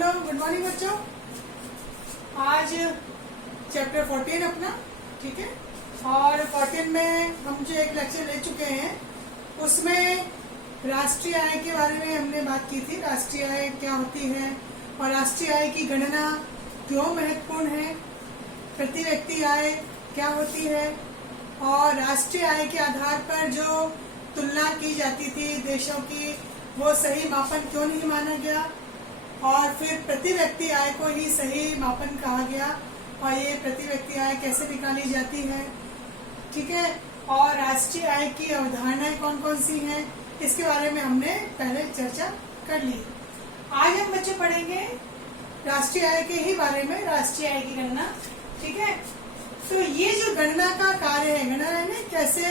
Hello, good morning बच्चों। आज chapter 14 अपना, ठीक है। और 14 में हम जो एक लेक्चर ले चुके हैं उसमें राष्ट्रीय आय के बारे में हमने बात की थी। राष्ट्रीय आय क्या होती है और राष्ट्रीय आय की गणना क्यों महत्वपूर्ण है, प्रति व्यक्ति आय क्या होती है और राष्ट्रीय आय के आधार पर जो तुलना की जाती थी देशों की वो सही मापन क्यों नहीं माना गया, और फिर प्रति व्यक्ति आय को ही सही मापन कहा गया और ये प्रति व्यक्ति आय कैसे निकाली जाती है, ठीक है। और राष्ट्रीय आय की अवधारणाएं कौन कौन सी हैं इसके बारे में हमने पहले चर्चा कर ली। आज हम बच्चे पढ़ेंगे राष्ट्रीय आय के ही बारे में, राष्ट्रीय आय की गणना, ठीक है। तो ये जो गणना का कार्य है, गणना है ना, कैसे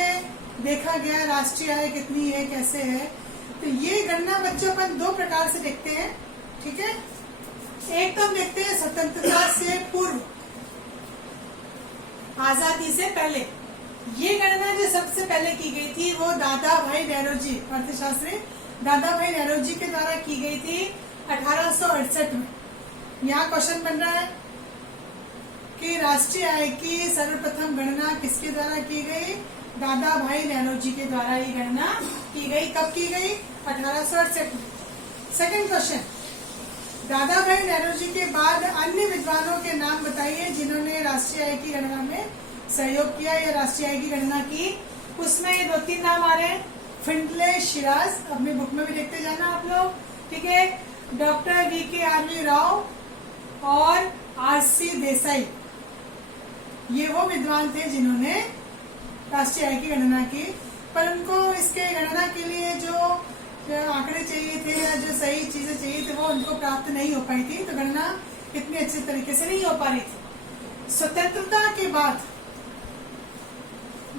देखा गया राष्ट्रीय आय कितनी है, कैसे है, तो ये गणना बच्चों अपन दो प्रकार से देखते हैं, ठीक है। एक तो हम देखते हैं स्वतंत्रता से पूर्व, आजादी से पहले। ये गणना जो सबसे पहले की गई थी वो दादा भाई नौरोजी, अर्थशास्त्री दादा भाई नौरोजी के द्वारा की गई थी 1868 में। यहाँ क्वेश्चन बन रहा है कि राष्ट्रीय आय की सर्वप्रथम गणना किसके द्वारा की गई? दादा भाई नौरोजी के द्वारा ये गणना की गई। कब की गई? 1868 में। सेकंड क्वेश्चन, दादा भाई नौरोजी के बाद अन्य विद्वानों के नाम बताइए जिन्होंने राष्ट्रीय आय की गणना में सहयोग किया या राष्ट्रीय आय की गणना की। उसमें ये 2-3 नाम आ रहे हैं, फिंडले शिराज, अपनी बुक में भी देखते जाना आप लोग, ठीक है। डॉक्टर VKRV राव और RC देसाई, ये वो विद्वान थे जिन्होंने राष्ट्रीय आय की गणना की। पर उनको इसके गणना के लिए जो आंकड़े चाहिए थे या जो सही चीजें चाहिए थी वो उनको प्राप्त नहीं हो पाई थी, तो गणना इतनी अच्छे तरीके से नहीं हो पा रही थी। स्वतंत्रता के बाद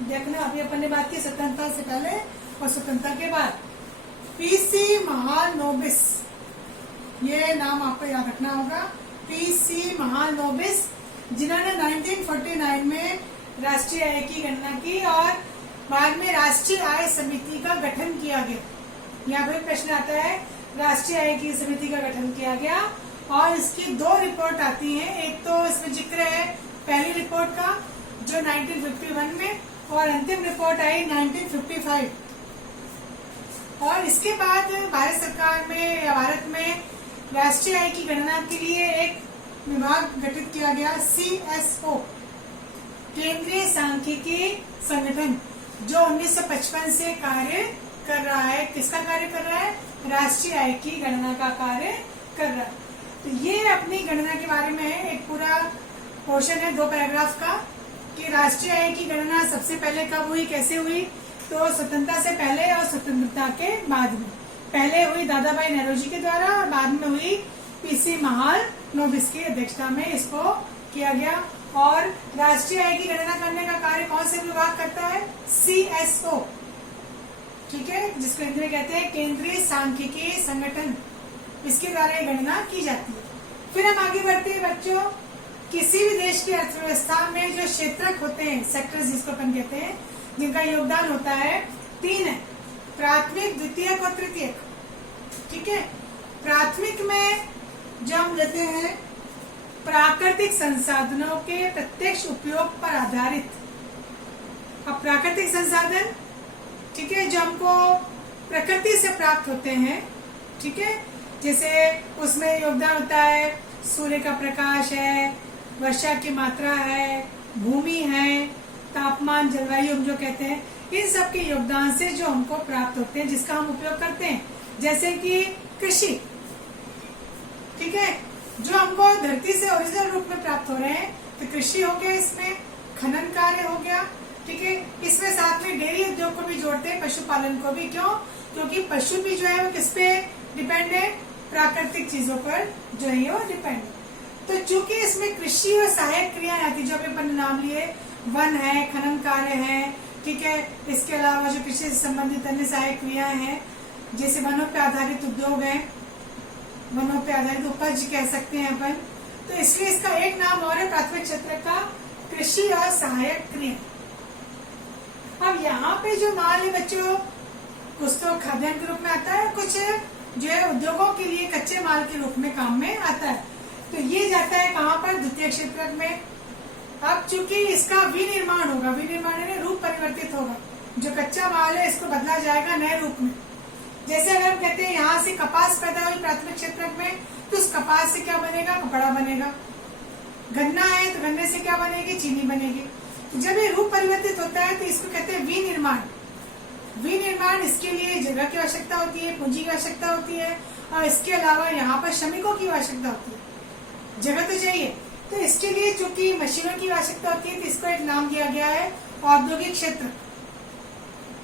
देखना, अभी अपन ने बात की स्वतंत्रता से पहले और स्वतंत्रता के बाद। PC महालनोबिस, ये नाम आपको याद रखना होगा, PC महालनोबिस, जिन्होंने 1949 में राष्ट्रीय आय की गणना की और बाद में राष्ट्रीय आय समिति का गठन किया गया। यहाँ पर प्रश्न आता है, राष्ट्रीय आय की समिति का गठन किया गया और इसकी 2 रिपोर्ट आती हैं। एक तो इसमें जिक्र है पहली रिपोर्ट का जो 1951 में, और अंतिम रिपोर्ट आई 1955। और इसके बाद भारत सरकार में या भारत में राष्ट्रीय आय की गणना के लिए एक विभाग गठित किया गया, CSO, केंद्रीय सांख्यिकी संगठन, जो 1955 से कार्य कर रहा है। किसका कार्य कर रहा है? राष्ट्रीय आय की गणना का कार्य कर रहा है। तो ये अपनी गणना के बारे में है, एक पूरा पोर्शन है 2 पैराग्राफ का, कि राष्ट्रीय आय की गणना सबसे पहले कब हुई, कैसे हुई। तो स्वतंत्रता से पहले और स्वतंत्रता के बाद में। पहले हुई दादा भाई नौरोजी के द्वारा और बाद में हुई PC महालनोबिस की अध्यक्षता में इसको किया गया। और राष्ट्रीय आय की गणना करने का कार्य कौन से विभाग करता है? CSO, ठीक है, जिसको हिंदी में कहते हैं केंद्रीय सांख्यिकी संगठन, इसके द्वारा ये गणना की जाती है। फिर हम आगे बढ़ते हैं बच्चों, किसी भी देश की अर्थव्यवस्था में जो क्षेत्रक होते हैं, सेक्टर्स जिसको अपन कहते हैं, जिनका योगदान होता है 3 है, प्राथमिक, द्वितीयक और तृतीयक, ठीक है। प्राथमिक में जो हम लेते हैं प्राकृतिक संसाधनों के प्रत्यक्ष उपयोग पर आधारित। अब प्राकृतिक संसाधन, ठीक है, जो हमको प्रकृति से प्राप्त होते हैं, ठीक है, जैसे उसमें योगदान होता है सूर्य का प्रकाश है, वर्षा की मात्रा है, भूमि है, तापमान, जलवायु हम जो कहते हैं, इन सब के योगदान से जो हमको प्राप्त होते हैं, जिसका हम उपयोग करते हैं, जैसे कि कृषि, ठीक है, जो हमको धरती से ओरिजिनल रूप में प्राप्त हो रहे हैं, तो कृषि हो गया, इसमें खनन कार्य हो गया, ठीक है। इसमें साथ में डेयरी उद्योग को भी जोड़ते हैं, पशुपालन को भी। क्यों? क्योंकि पशु भी जो है वो किस पे डिपेंड है? प्राकृतिक चीजों पर जो है वो डिपेंड है। तो चूंकि इसमें कृषि और सहायक क्रियाएं आती, जो अभी अपन नाम लिए, वन है, खनन कार्य है, ठीक है, इसके अलावा जो कृषि से संबंधित अन्य सहायक क्रियाएं हैं, जैसे वनों पे आधारित उद्योग है, वनों पे आधारित उपज कह सकते हैं अपन, तो इसलिए इसका एक नाम और है प्राथमिक क्षेत्र का कृषि और सहायक क्रिया। अब यहाँ पे जो माल है बच्चों, कुछ तो खाद्यान्न के रूप में आता है, कुछ जो है उद्योगों के लिए कच्चे माल के रूप में काम में आता है। तो ये जाता है कहाँ पर, द्वितीय क्षेत्रक में। अब चूंकि इसका विनिर्माण होगा, विनिर्माण यानी रूप परिवर्तित होगा, जो कच्चा माल है इसको बदला जाएगा नए रूप में। जैसे अगर हम कहते हैं यहाँ से कपास पैदा हुई प्राथमिक क्षेत्रक में, तो उस कपास से क्या बनेगा, कपड़ा बनेगा। गन्ना है तो गन्ने से क्या बनेगी, चीनी बनेगी। जब ये रूप परिवर्तित होता है तो इसको कहते हैं विनिर्माण। विनिर्माण, इसके लिए जगह की आवश्यकता होती है, पूंजी की आवश्यकता होती है, और इसके अलावा यहाँ पर श्रमिकों की आवश्यकता होती है। जगह तो चाहिए, तो इसके लिए चूंकि मशीनों की आवश्यकता होती है तो इसको एक नाम दिया गया है औद्योगिक क्षेत्र।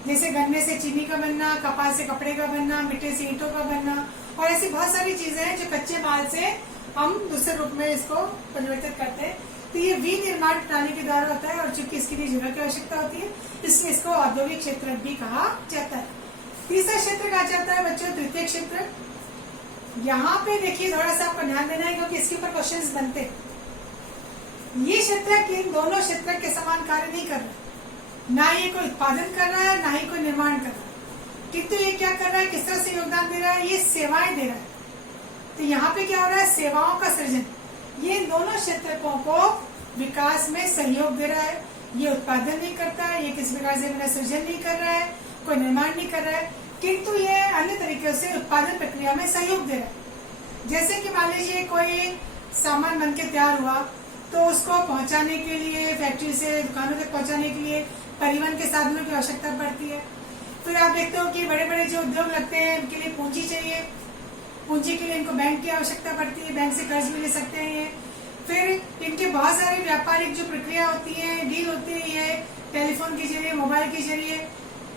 जैसे गन्ने से चीनी का बनना, कपास से कपड़े का बनना, मिट्टी से ईंटों का बनना, और ऐसी बहुत सारी चीजें हैं जो कच्चे माल से हम दूसरे रूप में इसको परिवर्तित करते हैं। तो ये विनिर्माण प्रणाली के द्वारा होता है, और चूंकि इसके लिए जगह की आवश्यकता होती है इसलिए इसको औद्योगिक क्षेत्र भी कहा जाता है। तीसरा क्षेत्र कहा जाता है बच्चों तृतीय क्षेत्र। यहाँ पे देखिए थोड़ा सा आपको ध्यान देना है क्योंकि इसके ऊपर क्वेश्चन बनते हैं। ये क्षेत्र इन दोनों क्षेत्र के समान कार्य नहीं कर रहा, ना ये कोई उत्पादन कर रहा है ना ही कोई निर्माण कर रहा है, किंतु ये क्या कर रहा है, किस तरह से योगदान दे रहा है, ये सेवाएं दे रहा है। तो यहाँ पे क्या हो रहा है, सेवाओं का सृजन। ये दोनों क्षेत्रों को विकास में सहयोग दे रहा है। ये उत्पादन नहीं करता है, ये किसी प्रकार से मेरा सृजन नहीं कर रहा है, कोई निर्माण नहीं कर रहा है, किंतु ये अन्य तरीके से उत्पादन प्रक्रिया में सहयोग दे रहा है। जैसे कि मान लीजिए कोई सामान बन के तैयार हुआ तो उसको पहुंचाने के लिए, फैक्ट्री से दुकानों तक पहुंचाने के लिए परिवहन के साधनों की आवश्यकता पड़ती है। फिर आप देखते हो कि बड़े बड़े जो उद्योग लगते हैं उनके लिए पूंजी चाहिए, पूंजी के लिए इनको बैंक की आवश्यकता पड़ती है, बैंक से कर्ज भी ले सकते हैं ये। फिर इनके बहुत सारे व्यापारिक जो प्रक्रिया होती है, डील होती है, ये टेलीफोन के जरिए, मोबाइल के जरिए।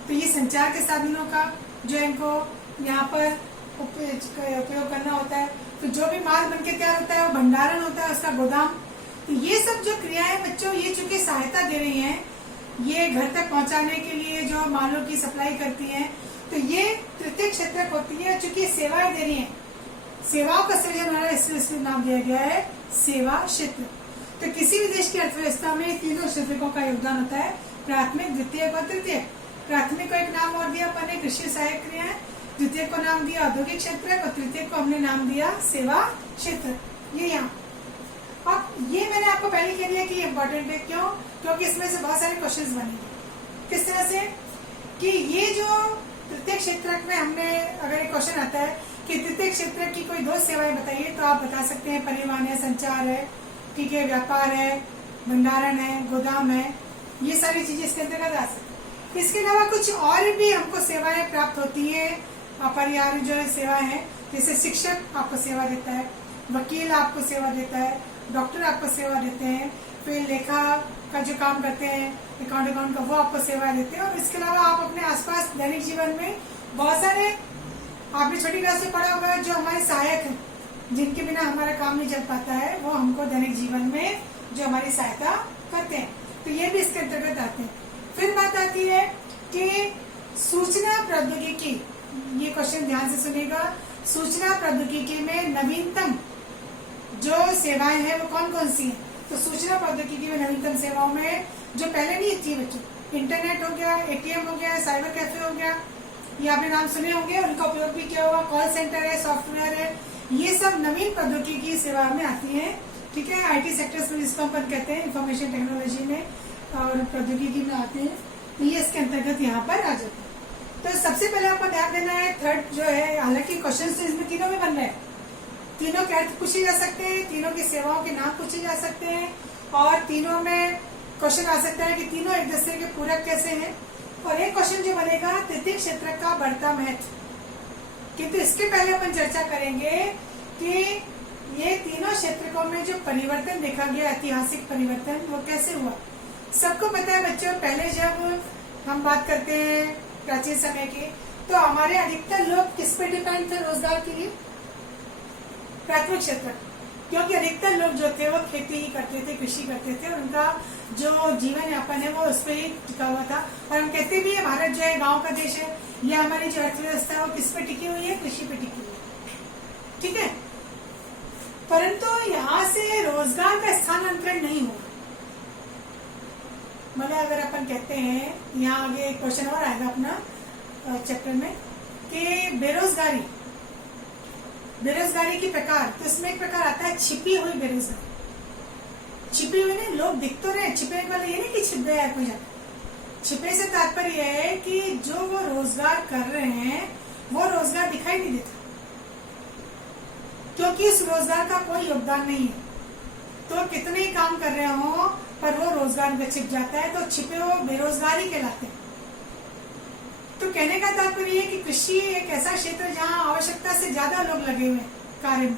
तो ये संचार के साधनों का जो इनको यहाँ पर उपयोग करना होता है। तो जो भी माल बन के तैयार होता है वो भंडारण होता है, उसका गोदाम। तो ये सब जो क्रियाएं बच्चों, ये चूंकि सहायता दे रही हैं, ये घर तक पहुंचाने के लिए जो मालों की सप्लाई करती हैं, तो ये तृतीय क्षेत्र होती है। चूंकि सेवाएं दे रही हैं, सेवाओं का सृजन हो रहा है, इसलिए नाम दिया गया है सेवा क्षेत्र। तो किसी भी देश की अर्थव्यवस्था में तीनों क्षेत्रों का योगदान होता है, प्राथमिक, द्वितीय और तृतीय। प्राथमिक को एक नाम और दिया अपन ने, कृषि सहायक क्रियाएं। द्वितीय को नाम दिया औद्योगिक क्षेत्र, और तृतीय को हमने नाम दिया सेवा क्षेत्र। ये यहाँ अब ये मैंने आपको पहले कह दिया कि ये इम्पोर्टेंट है। क्यों? क्योंकि इसमें से बहुत सारे क्वेश्चंस बनेंगे। किस तरह से कि ये जो तृतीय क्षेत्र में हमने, अगर एक क्वेश्चन आता है कि तृतीय क्षेत्र की कोई दो सेवाएं बताइए, तो आप बता सकते हैं परिवहन है, संचार है, ठीक है, व्यापार है, भंडारण है, गोदाम है, ये सारी चीजें इसके अंतर्गत आ सकती है। इसके अलावा कुछ और भी हमको सेवाएं प्राप्त होती है, अपरिहार्य जो सेवाएं हैं, जैसे शिक्षक आपको सेवा देता है, वकील आपको सेवा देता है, डॉक्टर आपको सेवा देते हैं, फिर लेखा का जो काम करते हैं, अकाउंट का, वो आपको सेवा देते हैं। और इसके अलावा आप अपने आसपास दैनिक जीवन में बहुत सारे, आपने छोटी क्लास में पढ़ा होगा, जो हमारे सहायक हैं, जिनके बिना हमारा काम नहीं चल पाता है, वो हमको दैनिक जीवन में जो हमारी सहायता करते हैं, तो ये भी इसके अंतर्गत आते हैं। फिर बात आती है कि सूचना प्रौद्योगिकी, ये क्वेश्चन ध्यान से सुनेगा। सूचना प्रौद्योगिकी में नवीनतम जो सेवाएं हैं वो कौन कौन सी हैं? तो सूचना प्रौद्योगिकी में नवीनतम सेवाओं में जो पहले नहीं थी बच्चों, इंटरनेट हो गया, एटीएम हो गया, साइबर कैफे हो गया, ये आपने नाम सुने होंगे, उनका उपयोग भी किया होगा। कॉल सेंटर है, सॉफ्टवेयर है, ये सब नवीन प्रौद्योगिकी सेवा में आती है, ठीक है। आईटी सेक्टर्स में जिसको अपन कहते हैं, इंफॉर्मेशन टेक्नोलॉजी में और प्रौद्योगिकी में आते हैं, ये इसके अंतर्गत यहाँ पर आ जाते हैं। तो सबसे पहले आपको ध्यान देना है, थर्ड जो है, हालांकि क्वेश्चन तो इसमें तीनों में बन रहे हैं, तीनों के अर्थ पूछे जा सकते हैं, तीनों की सेवाओं के नाम पूछे जा सकते हैं, और तीनों में क्वेश्चन आ सकता है कि तीनों एक दूसरे के पूरक कैसे हैं। और एक क्वेश्चन जो बनेगा, तृतीय क्षेत्र का बढ़ता महत्व। किंतु इसके पहले अपन चर्चा करेंगे कि ये तीनों क्षेत्रों में जो परिवर्तन देखा गया, ऐतिहासिक परिवर्तन, वो कैसे हुआ। सबको पता है बच्चों, पहले जब हम बात करते हैं प्राचीन समय की, तो हमारे अधिकतर लोग किस पे डिपेंड थे रोजगार के लिए? प्राथमिक क्षेत्र, क्योंकि अधिकतर लोग जो थे वो खेती ही करते थे, कृषि करते थे, और उनका जो जीवन यापन है वो उस पर ही टिका हुआ था। और हम कहते भी है भारत जो है गांव का देश है, या हमारी जो अर्थव्यवस्था है वो किस पे टिकी हुई है? कृषि पे टिकी हुई है, ठीक है। परंतु यहाँ से रोजगार का स्थानांतरण नहीं हुआ। मतलब अगर अपन कहते हैं, यहाँ आगे एक क्वेश्चन और आएगा अपना चैप्टर में, कि बेरोजगारी बेरोजगारी के प्रकार, तो इसमें एक प्रकार आता है छिपी हुई बेरोजगारी। छिपी हुई नहीं, लोग दिख तो रहे, छिपे वाले ये नहीं कि छिप गया है कोई जाकर। छिपे से तात्पर्य यह है कि जो वो रोजगार कर रहे हैं वो रोजगार दिखाई नहीं देता, क्योंकि इस रोजगार का कोई योगदान नहीं है। तो कितने ही काम कर रहे हो पर वो रोजगार में छिप जाता है, तो छिपे हुए बेरोजगारी कहलाते हैं। तो कहने का तात्पर्य है कि कृषि एक ऐसा क्षेत्र जहाँ आवश्यकता से ज्यादा लोग लगे हुए हैं कार्य में,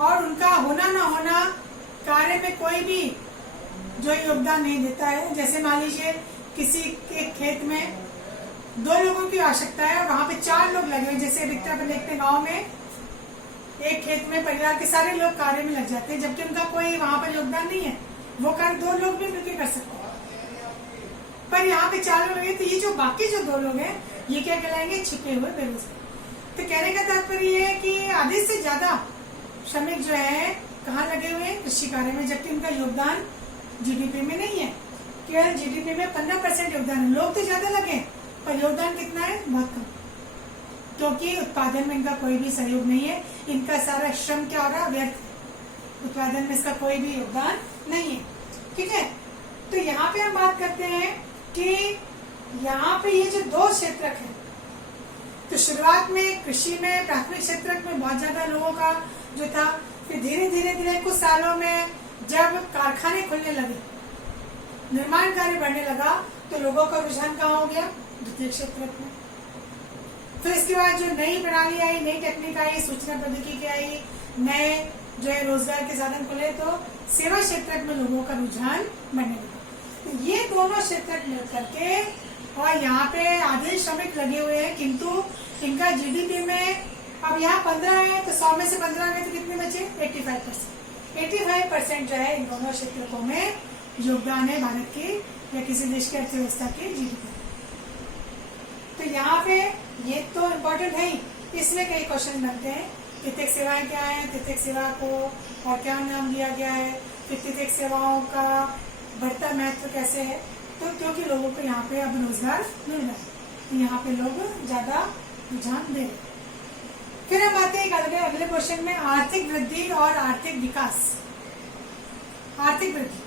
और उनका होना ना होना कार्य में कोई भी जो योगदान नहीं देता है। जैसे मान लीजिए किसी एक खेत में 2 लोगों की आवश्यकता है और वहां पे 4 लोग लगे हुए, जैसे अधिकतर अपन देखते हैं गाँव में एक खेत में परिवार के सारे लोग कार्य में लग जाते हैं, जबकि उनका कोई वहां पर योगदान नहीं है, वो कार्य 2 लोग भी मिलकर कर सकते हैं। पर यहाँ पे 4 लोग लगे, तो ये जो बाकी जो 2 लोग हैं ये क्या कहलाएंगे, छिपे हुए बेरोजगार। तो कहने का तात्पर्य ये है कि आधे से ज्यादा श्रमिक जो है कहाँ लगे हुए हैं, कृषि कार्य में, जबकि उनका योगदान जीडीपी में नहीं है। केवल जीडीपी में 15% योगदान है। लोग तो ज्यादा लगे पर योगदान कितना है, बहुत कम, क्योंकि उत्पादन में इनका कोई भी सहयोग नहीं है। इनका सारा श्रम क्या हो रहा है, व्यर्थ। उत्पादन में इसका कोई भी योगदान नहीं है। ठीक है, तो यहाँ पे हम बात करते हैं कि यहाँ पे ये जो 2 क्षेत्रक है, तो शुरुआत में कृषि में प्राथमिक क्षेत्रक में बहुत ज्यादा लोगों का जो था, फिर धीरे धीरे कुछ सालों में जब कारखाने खुलने लगे, निर्माण कार्य बढ़ने लगा, तो लोगों का रुझान कहाँ हो गया, द्वितीय क्षेत्रक में। फिर इसके बाद जो नई प्रणाली आई, नई टेक्निक आई, सूचना प्रौद्योगिकी आई, नए जो है रोजगार के साधन खुले, तो सेवा क्षेत्रक में लोगों का रुझान बढ़ने लगा। तो ये दोनों क्षेत्रक मिल करके, और यहाँ पे आधे श्रमिक लगे हुए हैं, किंतु इनका जीडीपी में अब यहाँ 15 है, तो 100 में से 15 में तो कितने बचे, 85% जो है इन दोनों क्षेत्रकों में योगदान है भारत की या किसी देश की अर्थव्यवस्था की जीडीपी। तो यहाँ पे ये तो इम्पोर्टेंट है ही, इसमें कई क्वेश्चन बनते हैं। तृतीयक सेवाएं क्या है, तृतीयक सेवा को और क्या नाम दिया गया है, फिर तृतीयक सेवाओं का बढ़ता महत्व कैसे है, तो क्योंकि लोगों को यहाँ पे अब रोजगार मिल रहा है, तो यहाँ पे लोग ज्यादा रुझान दे रहे हैं। फिर हम आते हैं अगले क्वेश्चन में, आर्थिक वृद्धि और आर्थिक विकास। आर्थिक वृद्धि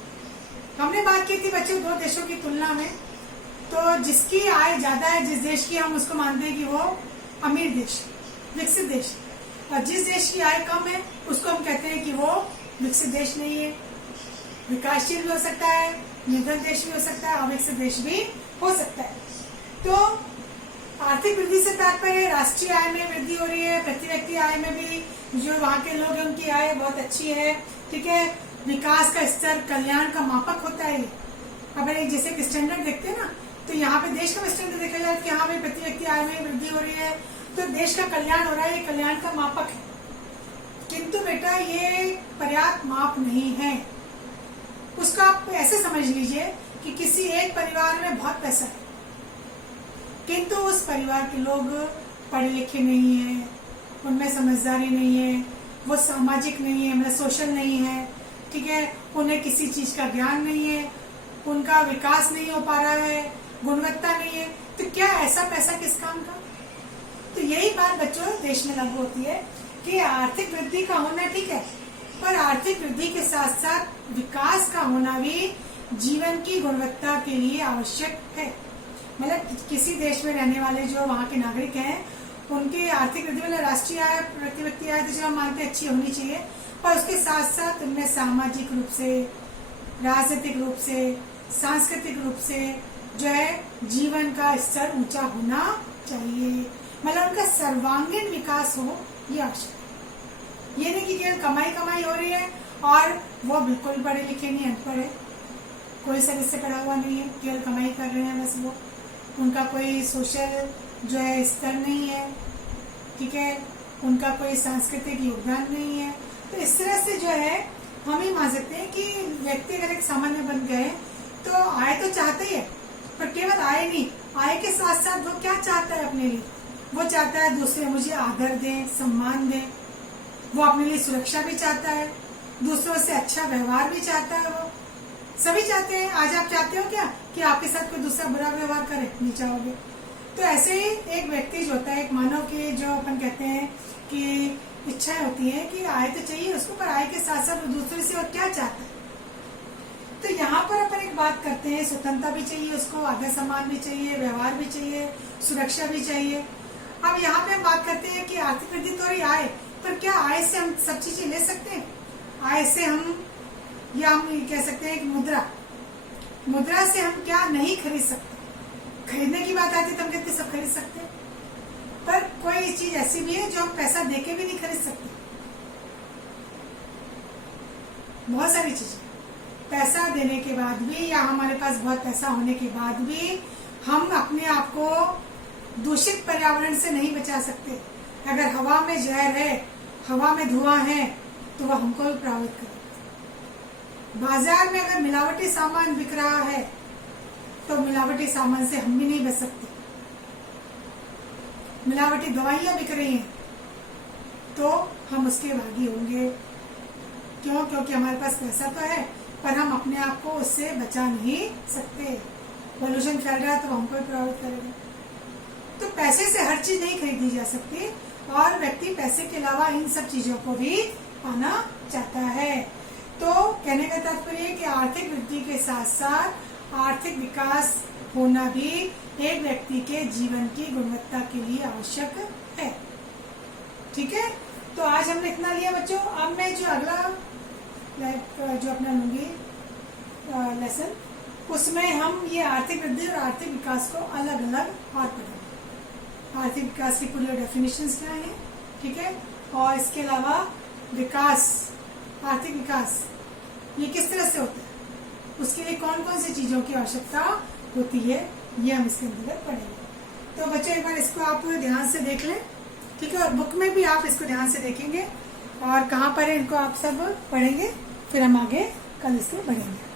हमने बात की थी बच्चों 2 देशों की तुलना में, तो जिसकी आय ज्यादा है जिस देश की, हम उसको मानते हैं कि वो अमीर देश, विकसित देश, और जिस देश की आय कम है उसको हम कहते हैं कि वो विकसित देश नहीं है। विकासशील भी हो सकता है, निर्धन देश भी हो सकता है, अविकसित देश भी हो सकता है। तो आर्थिक वृद्धि से तात्पर्य राष्ट्रीय आय में वृद्धि हो रही है, प्रति व्यक्ति आय में भी जो वहाँ के लोग हैं उनकी आय बहुत अच्छी है। ठीक है, विकास का स्तर, कल्याण का मापक होता है। अब एक जैसे एक स्टैंडर्ड देखते हैं ना, तो यहाँ पे देश का स्टैंडर्ड देखा जाए कि यहाँ पे प्रति व्यक्ति आय में वृद्धि हो रही है, तो देश का कल्याण हो रहा है, ये कल्याण का मापक है। किंतु बेटा ये पर्याप्त माप नहीं है। उसका आप ऐसे समझ लीजिए कि किसी एक परिवार में बहुत पैसा है, किंतु उस परिवार के लोग पढ़े लिखे नहीं है, उनमें समझदारी नहीं है, वो सामाजिक नहीं है, मतलब सोशल नहीं है। ठीक है, उन्हें किसी चीज का ज्ञान नहीं है, उनका विकास नहीं हो पा रहा है, गुणवत्ता नहीं है, तो क्या ऐसा पैसा किस काम का। तो यही बात बच्चों देश में लागू होती है कि आर्थिक वृद्धि का होना ठीक है, पर आर्थिक वृद्धि के साथ साथ विकास का होना भी जीवन की गुणवत्ता के लिए आवश्यक है। मतलब किसी देश में रहने वाले जो वहाँ के नागरिक हैं, उनकी आर्थिक वृद्धि मतलब राष्ट्रीय आय, प्रति व्यक्ति आय तो जो हम मानते हैं अच्छी होनी चाहिए, पर उसके साथ साथ उनमें सामाजिक रूप से, राजनीतिक रूप से, सांस्कृतिक रूप से जो है जीवन का स्तर ऊंचा होना चाहिए। मतलब उनका सर्वांगीण विकास हो, ये आवश्यक। ये नहीं कि केवल कमाई हो रही है और वो बिल्कुल पढ़े लिखे नहीं, अनपढ़ है, कोई सर्विस से पढ़ा हुआ नहीं है, केवल कमाई कर रहे हैं बस वो, उनका कोई सोशल जो है स्तर नहीं है। ठीक है, उनका कोई सांस्कृतिक योगदान नहीं है। तो इस तरह से जो है हम ही मान सकते हैं कि व्यक्ति अगर एक सामान्य बन गए तो आय तो चाहते ही है, पर केवल आय नहीं, आय के साथ साथ वो क्या चाहता है अपने लिए, वो चाहता है दूसरे मुझे आदर दें, सम्मान दें, वो अपने लिए सुरक्षा भी चाहता है, दूसरों से अच्छा व्यवहार भी चाहता है। वो सभी चाहते हैं। आज आप चाहते हो क्या कि आपके साथ कोई दूसरा बुरा व्यवहार करे, नहीं चाहोगे। तो ऐसे ही एक व्यक्ति जो होता है, एक मानव की जो अपन कहते हैं कि इच्छाएं होती हैं कि आय तो चाहिए उसको, पर आय के साथ साथ वो दूसरे से और क्या चाहता है। तो यहाँ पर अपन एक बात करते हैं, स्वतंत्रता भी चाहिए उसको, आदर सम्मान भी चाहिए, व्यवहार भी चाहिए, सुरक्षा भी चाहिए। अब यहाँ पे हम बात करते हैं कि आर्थिक वृद्धि तो आय, पर क्या आय से हम सब चीजें ले सकते हैं? आय से हम, या हम कह सकते हैं कि मुद्रा से हम क्या नहीं खरीद सकते। खरीदने की बात आती है तो हम कहते सब खरीद सकते हैं, पर कोई चीज ऐसी भी है जो हम पैसा देके भी नहीं खरीद सकते। बहुत सारी चीजें पैसा देने के बाद भी, या हमारे पास बहुत पैसा होने के बाद भी हम अपने आप को दूषित पर्यावरण से नहीं बचा सकते। अगर हवा में जहर है, हवा में धुआं है, तो वह हमको भी प्रभावित करेगा। बाजार में अगर मिलावटी सामान बिक रहा है तो मिलावटी सामान से हम भी नहीं बच सकते। मिलावटी दवाइयां बिक रही हैं तो हम उसके भागी होंगे। क्यों? क्योंकि हमारे पास पैसा तो है, पर हम अपने आप को उससे बचा नहीं सकते। पोल्यूशन फैल रहा है तो हमको भी प्रभावित करेगा। तो पैसे से हर चीज नहीं खरीदी जा सकती, और व्यक्ति पैसे के अलावा इन सब चीजों को भी पाना चाहता है। तो कहने का तात्पर्य है कि आर्थिक वृद्धि के साथ साथ आर्थिक विकास होना भी एक व्यक्ति के जीवन की गुणवत्ता के लिए आवश्यक है। ठीक है, तो आज हमने इतना लिया बच्चों। अब मैं जो अगला जो अपना लूंगी लेसन, उसमें हम ये आर्थिक वृद्धि और आर्थिक विकास को अलग अलग और पढ़ेंगे। आर्थिक विकास की पूरी डेफिनेशंस क्या है, ठीक है, और इसके अलावा विकास, आर्थिक विकास ये किस तरह से होता है, उसके लिए कौन कौन सी चीजों की आवश्यकता होती है, ये हम इसके अंतर्गत पढ़ेंगे। तो बच्चों एक बार इसको आप ध्यान से देख लें, ठीक है, और बुक में भी आप इसको ध्यान से देखेंगे और कहाँ पर है इनको आप सब पढ़ेंगे, फिर हम आगे कल इसको बढ़ेंगे।